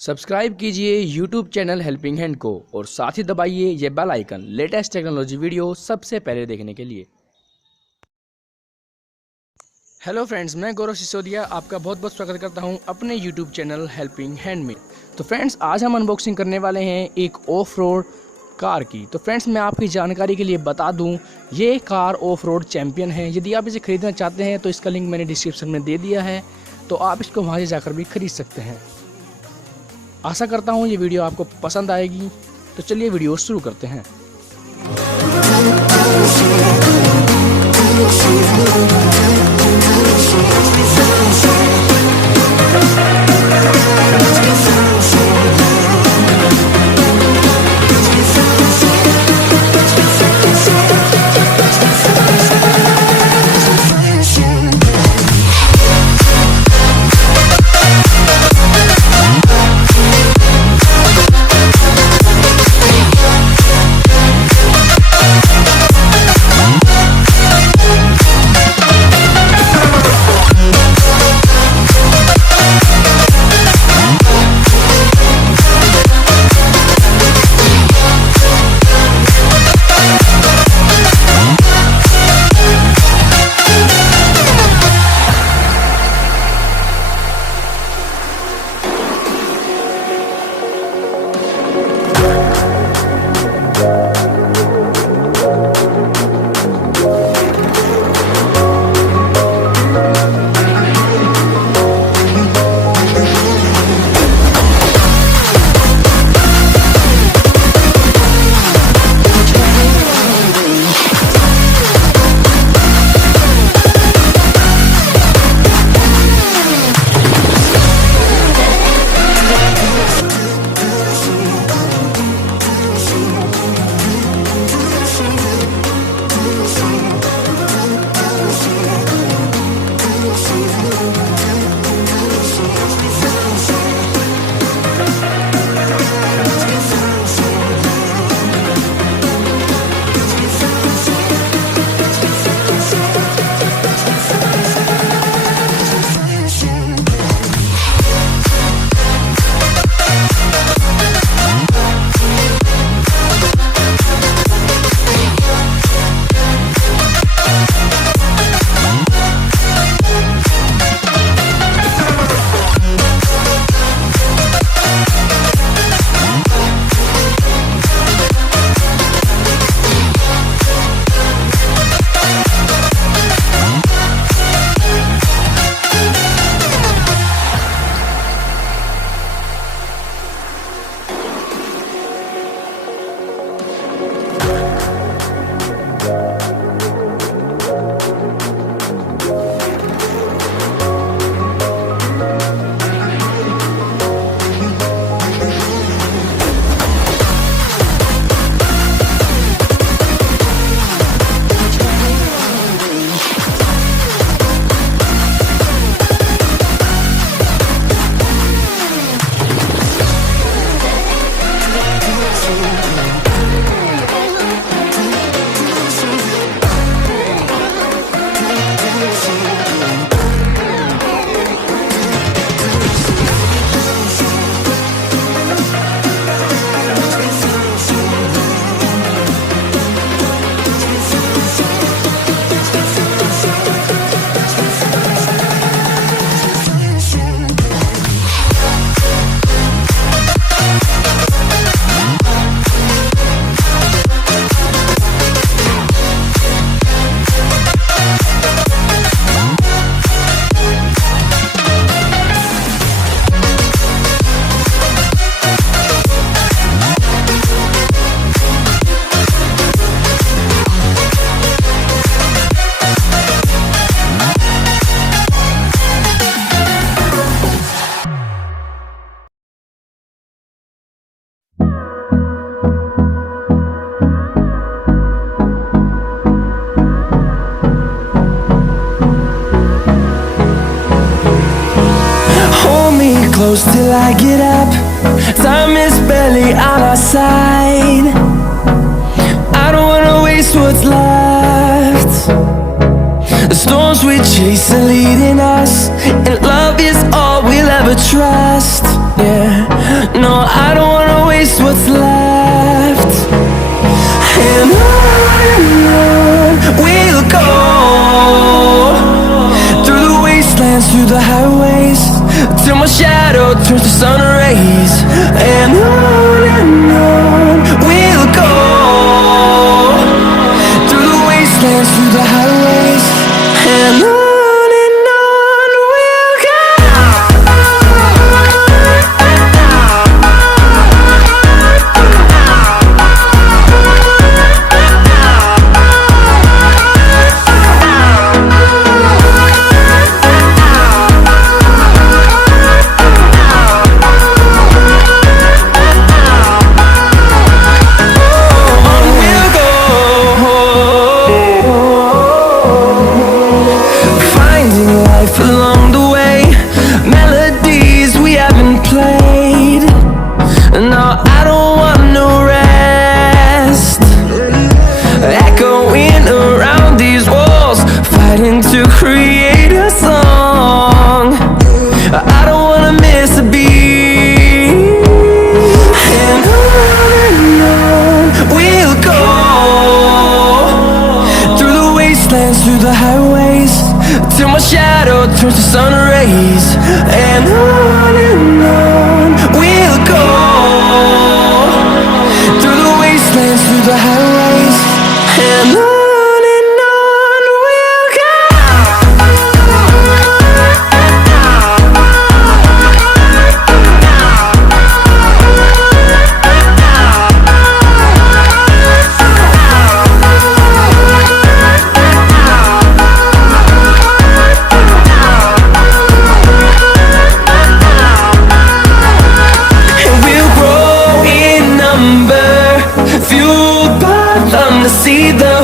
Subscribe कीजिए YouTube channel helping hand को और साथ ही दबाइए ये bell icon latest technology video सबसे पहले देखने के लिए। हेलो फ्रेंड्स, मैं गौरव सिसोदिया आपका बहुत बहुत स्वागत करता हूं अपने YouTube चैनल हेल्पिंग हैंड में। तो फ्रेंड्स, आज हम अनबॉक्सिंग करने वाले हैं एक ऑफ रोड कार की। तो फ्रेंड्स, मैं आपकी जानकारी के लिए बता दूं, ये कार ऑफ रोड चैम्पियन है। यदि आप इसे खरीदना चाहते हैं तो इसका लिंक मैंने डिस्क्रिप्शन में दे दिया है, तो आप इसको वहाँ से जाकर भी खरीद सकते हैं। आशा करता हूँ ये वीडियो आपको पसंद आएगी। तो चलिए वीडियो शुरू करते हैं। Close till I get up. Time is barely on our side. I don't wanna waste what's left. The storms we chase are leading us, and love is all we'll ever trust. Yeah, waste what's left. And on we'll go, through the wastelands, through the highways, till my shadow turns to sun rays. And on we'll go, through the wastelands, through the highways, and on we'll go. Along the way, melodies we haven't played. No, I don't want no rest. Echoing around these walls, fighting to create a song. I don't wanna miss a beat. And on we'll go, through the wastelands, through the highways, till my shadow turns to sun rays. And on we'll go, through the wastelands, through the highways, and on we'll go. See the